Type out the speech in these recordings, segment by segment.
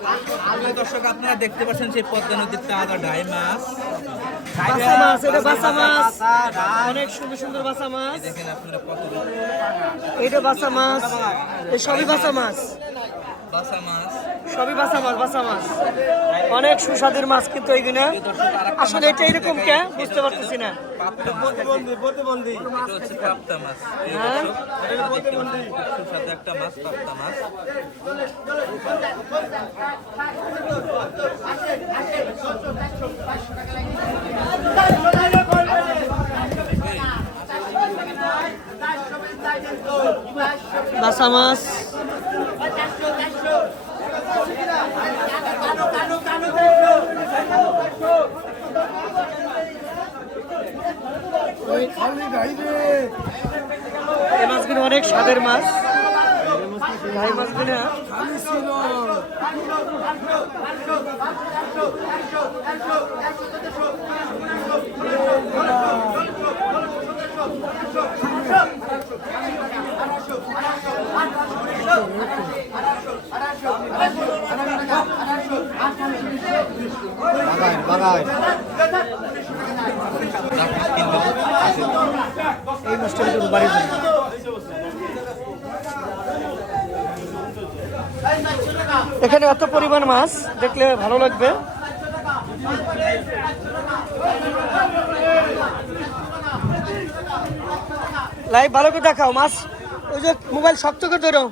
প্রিয় দর্শক আপনারা দেখতে পাচ্ছেন সেই পদ্মা নদীর তাজা ডাই মাছ। বাসা মাছ এটা বাসা মাছ। অনেক সুন্দর সুন্দর বাসা মাছ। দেখেন আপনারা কত এটা বাসা মাছ। এই সবই বাসা মাছ। বাসা মাছ। সবই বাসা মাছ বাসা মাছ। অনেক সুস্বাদের মাছ কিন্তু এইগুলো আসলে এটা এরকম কে? বুঝতে পারতেছি না। পাপ্তা মাছ এটা হচ্ছে পাপ্তা মাছ প্রিয় হ্যাঁ? দর্শক, দেখতে পাচ্ছেন খুব সুস্বাদু একটা মাছ পাপ্তা মাছ বাসা মাছ এই মাছগুলো অনেক স্বাদের মাছ ভাই মাছগুলো এই মাছটা কিন্তু এখানে এত পরিমাণ মাছ, দেখলে ভালো লাগবে। লাইভ ভালো করে দেখাও মাছ। ওই যে মোবাইল শক্ত করে ধরো।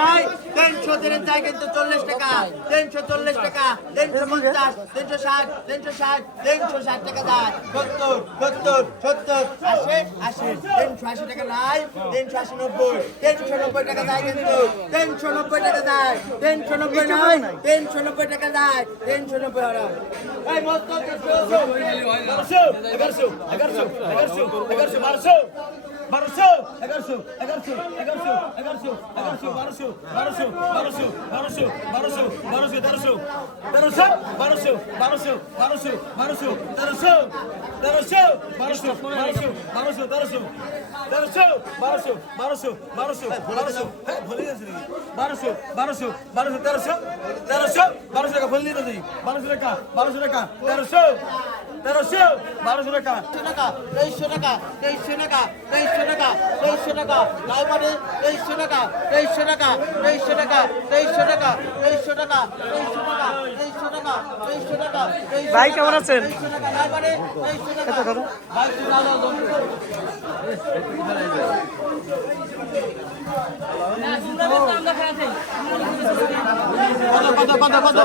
নাই তিনশো দিনের যায় কিন্তু চল্লিশ টাকা। তিনশো চল্লিশ টাকা তিনশো পঞ্চাশ তিনশো ষাট তিনশো ষাট তিনশো ষাট টাকা যায়। সত্তর সত্তর সত্তর আশি আশি তিনশো আশি টাকা নাই তিনশো আশি নব্বই তিনশো নব্বই টাকা যায় কিন্তু তিনশো নব্বই টাকা যায় তিনশো নব্বই নয় তিনশো নব্বই টাকা যায় তিনশো নব্বই হারা এই মস্ত বারোশো এগারোশো এগারোশো এগারোশো এগারোশো বারোশো বারোশো এগারোশো এগারোশো এগারোশো এগারোশো এগারোশো বারোশো বারোশো বারোশো বারোশো বারোশো বারোশো তেরোশো তেরোশো বারোশো বারোশো বারোশো বারোশো তেরোশো তেরোশো বারোশো বারোশো বারোশো তেরোশো তেরোশো বারোশো বারোশো বারোশো বারোশো হ্যাঁ ভুলে গেছি বারোশো বারোশো বারোশো তেরোশো তেরোশো বারোশো টাকা ভুলে নিতে দিই বারোশো টাকা বারোশো টাকা তেরোশো তেরোশো বারোশো টাকা টাকা তেইশশো টাকা তেইশশো টাকা তেইশশো টাকা তেইশশো টাকা লাইবারে তেইশশো টাকা তেইশশো টাকা তেইশশো টাকা তেইশশো টাকা তেইশশো টাকা তেইশশো টাকা তেইশশো টাকা তেইশশো টাকা ভাই কেমন আছেন তেইশশো কত কত কত কত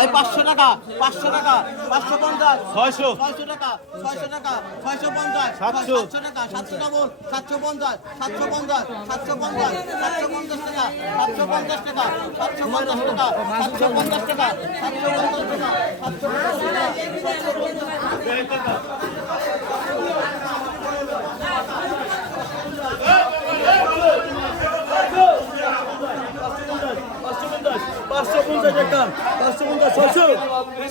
এই পাঁচশো টাকা পাঁচশো টাকা পাঁচশো পঞ্চাশ। ছয়শো। ছয়শো টাকা ছয়শো টাকা ছয়শো পঞ্চাশ। সাতশো। সাতশো টাকা সাতশো ডবল সাতশো পঞ্চাশ সাতশো পঞ্চাশ সাতশো পঞ্চাশ সাতশো পঞ্চাশ টাকা সাতশো পঞ্চাশ টাকা সাতশো পঞ্চাশ টাকা সাতশো পঞ্চাশ টাকা সাতশো পঞ্চাশ টাকা সাতশো পঞ্চাশ টাকা পাঁচশো পঞ্চাশ পাঁচশো পঞ্চাশ টাকা পাঁচশো পঞ্চাশ ছয়শো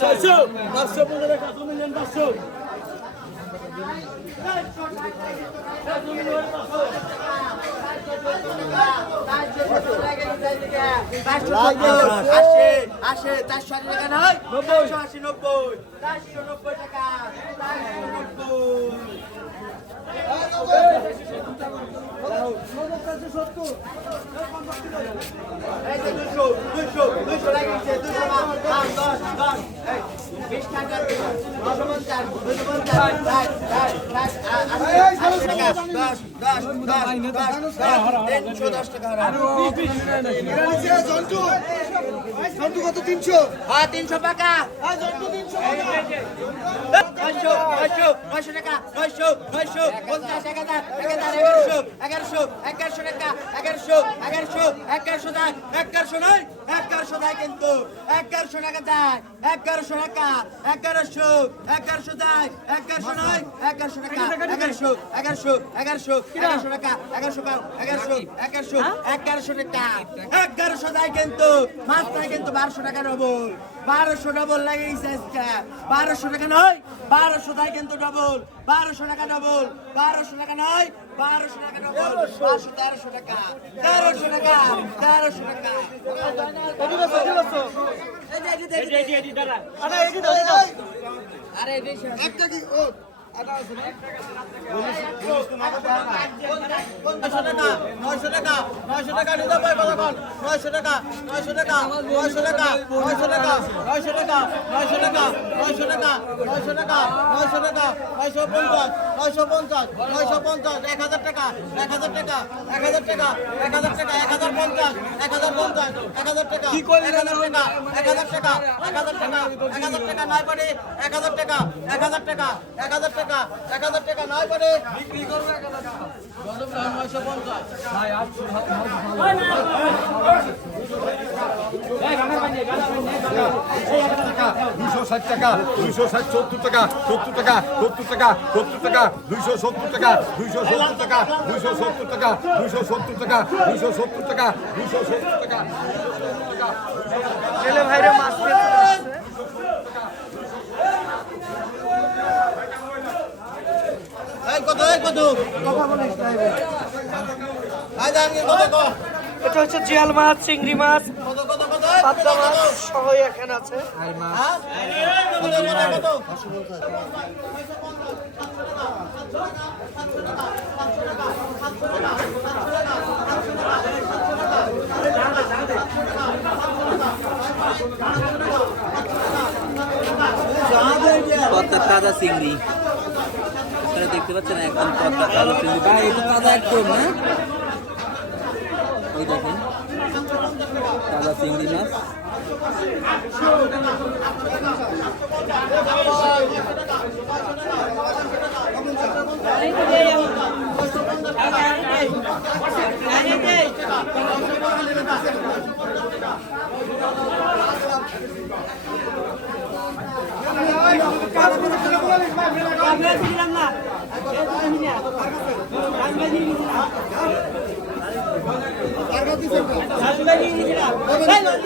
ছয়শো পাঁচশো পঞ্চাশ টাকা তুমি নেন পাঁচশো। আসে দুশো তিনশো টাকা এগারোশো এগারোশো টাকা এগারোশো এগারোশো এগারোশো টাকা এগারোশো নয় এগারোশো দেয় কিন্তু এগারোশো টাকা দেয় এগারোশো টাকা এগারোশো এগারোশো দেয় এগারোশো নয় এগারোশো টাকা এগারোশো এগারোশো এগারোশো এগারোশো টাকা এগারোশো এগারোশো এগারোশো এগারোশো টাকা। এগারোশো দেয় কিন্তু মাছ কিন্তু বারোশো টাকা নেব বারোশো ডবল লাগিয়েছে বারোশো টাকা নয় বারোশো টাকা কিন্তু ডবল বারোশো টাকা ডবল বারোশো টাকা নয় বারোশো টাকা ডবল পাঁচশো তেরোশো টাকা। তেরোশো টাকা তেরোশো টাকা। একটা কি নয়শো টাকা নয়শো টাকা নয়শো টাকা নিতে পারবে কতক্ষণ টাকা নয়শো টাকা নয়শো টাকা নয়শো টাকা নয়শো টাকা নয়শো টাকা নয়শো টাকা নয়শো টাকা নয়শো টাকা নয়শো পঞ্চাশ নয়শো পঞ্চাশ নয়শো পঞ্চাশ এক হাজার টাকা এক হাজার টাকা এক হাজার টাকা এক হাজার টাকা এক হাজার পঞ্চাশ এক হাজার পঞ্চাশ এক হাজার টাকা এক হাজার টাকা এক হাজার টাকা এক হাজার টাকা এক হাজার টাকা নয় পারে এক হাজার টাকা এক হাজার টাকা এক হাজার টাকা এক হাজার টাকা নয় পারে বিক্রি করব এক হাজার টাকা নয়শো পঞ্চাশ ষাট টাকা ষাট টাকা সত্তর টাকা টাকা সত্তর টাকা দুইশো সত্তর টাকা দুইশো সত্তর টাকা দুইশো সত্তর টাকা সত্তর টাকা দুইশো সত্তর টাকা দুইশো সত্তর টাকা মাছ এটা হচ্ছে জিয়াল মাছ, চিংড়ি মাছ কত মাছ সহ এখানে আছে। হ্যাঁ কত তাজা চিংড়ি। আপনারা দেখতে পাচ্ছেন একদম পদ্মার তাজা চিংড়ি। ভাই তাজা একদম না ওই দেখেন তাজা চিংড়ি মাছ।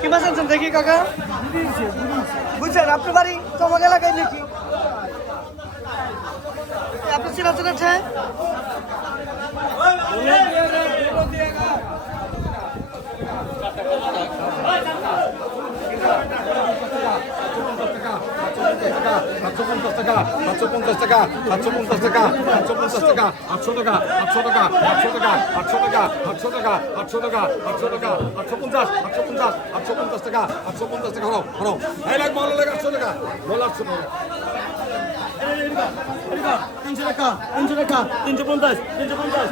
কি মাছ আনছেন দেখি কাকা? বুঝছেন আপনার বাড়ি তোমার এলাকায় নাকি? আপনি চেনা চেনা ঠায় সাতশো পঞ্চাশ টাকা সাতশো পঞ্চাশ টাকা সাতশো পঞ্চাশ টাকা সাতশো পঞ্চাশ টাকা আটশো টাকা আটশো টাকা আটশো টাকা আটশো টাকা আটশো টাকা আটশো টাকা আটশো টাকা আটশো পঞ্চাশ আটশো পঞ্চাশ আটশো পঞ্চাশ টাকা আটশো পঞ্চাশ টাকা হলো হলো এই লাখ ভালো লাগে আটশো টাকা বল আটশো টাকা তিনশো টাকা তিনশো টাকা তিনশো পঞ্চাশ তিনশো পঞ্চাশ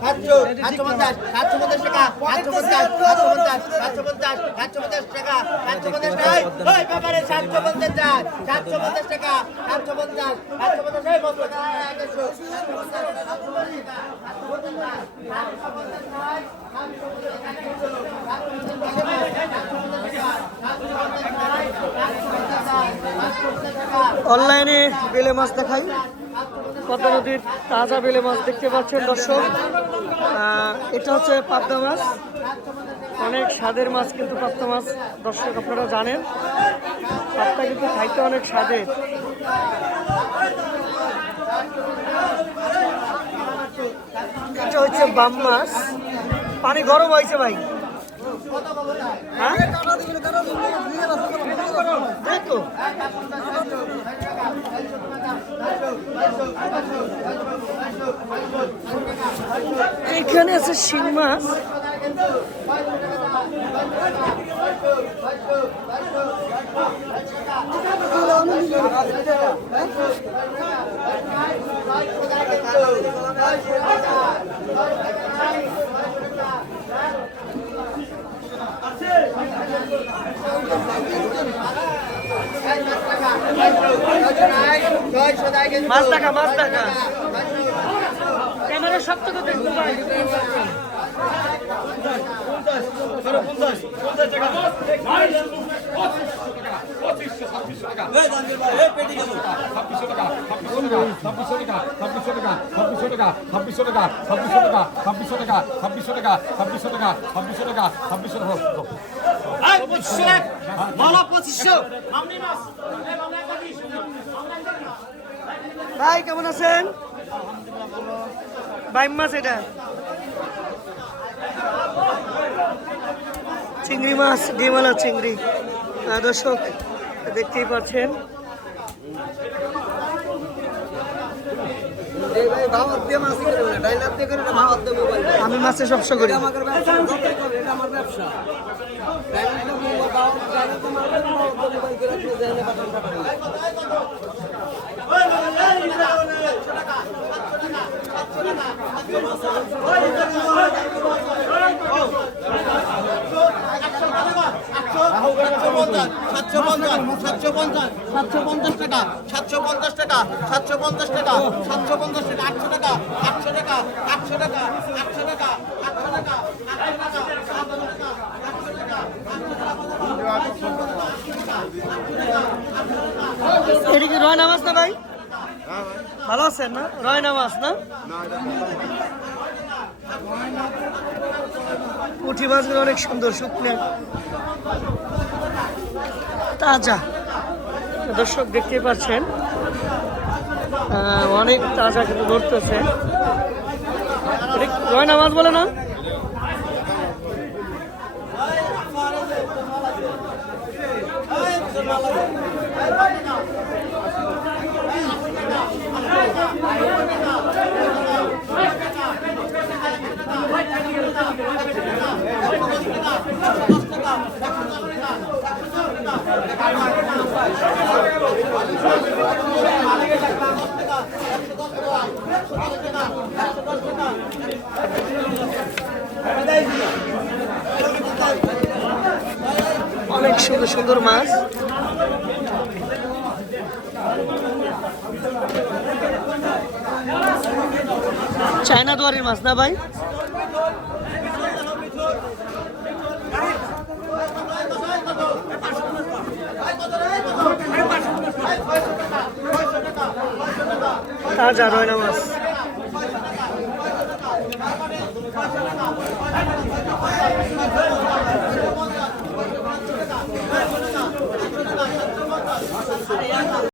সাতশো সাতশো পঞ্চাশ সাতশো পঞ্চাশ টাকা সাতশো পঞ্চাশ সাতশো পঞ্চাশ সাতশো পঞ্চাশ সাতশো পঞ্চাশ টাকা সাতশো পঞ্চাশ টাকা ওই ব্যাপারে সাতশো পঞ্চাশ সাতশো পঞ্চাশ টাকা সাতশো পঞ্চাশ সাতশো পঞ্চাশ এই বলতো না একশো অনলাইনে বেলে মাছ দেখাই। পদ্মা নদীর তাজা বেলে মাছ দেখতে পাচ্ছেন দর্শক। এটা হচ্ছে পাবদা মাছ। অনেক স্বাদের মাছ কিন্তু পাবদা মাছ। দর্শক আপনারা জানেন, পাবদা কিন্তু খাইতে অনেক স্বাদের। এটা হচ্ছে বাম মাছ। পানি গরম হয়েছে ভাই। এখানে আছে শিং মাছ। ভাই কেমন আছেন? বাইম মাছ এটা। চিংড়ি মাছ ডিমালা চিংড়ি। দর্শক দেখতেই পাচ্ছেন। আমি মাছের ব্যবসা করি। সাতশো সাতশো পঞ্চাশ টাকা সাতশো পঞ্চাশ টাকা সাতশো পঞ্চাশ টাকা সাতশো পঞ্চাশ টাকা আটশো টাকা আটশো টাকা আটশো টাকা আটশো টাকা আটশো টাকা এটা কি রয়না মাছ না ভাই? ভালো আছেন না? রয়না মাছ না? পুঁটি মাছগুলো অনেক সুন্দর শুকনো। তাজা। দর্শক দেখতে পাচ্ছেন অনেক তাজা কিন্তু ধরতেছে। রয়না মাছ বলে না? অনেক সুন্দর সুন্দর মাছ। চায়না দুয়ারের মাছ না ভাই? তাজা রয়না মাছ।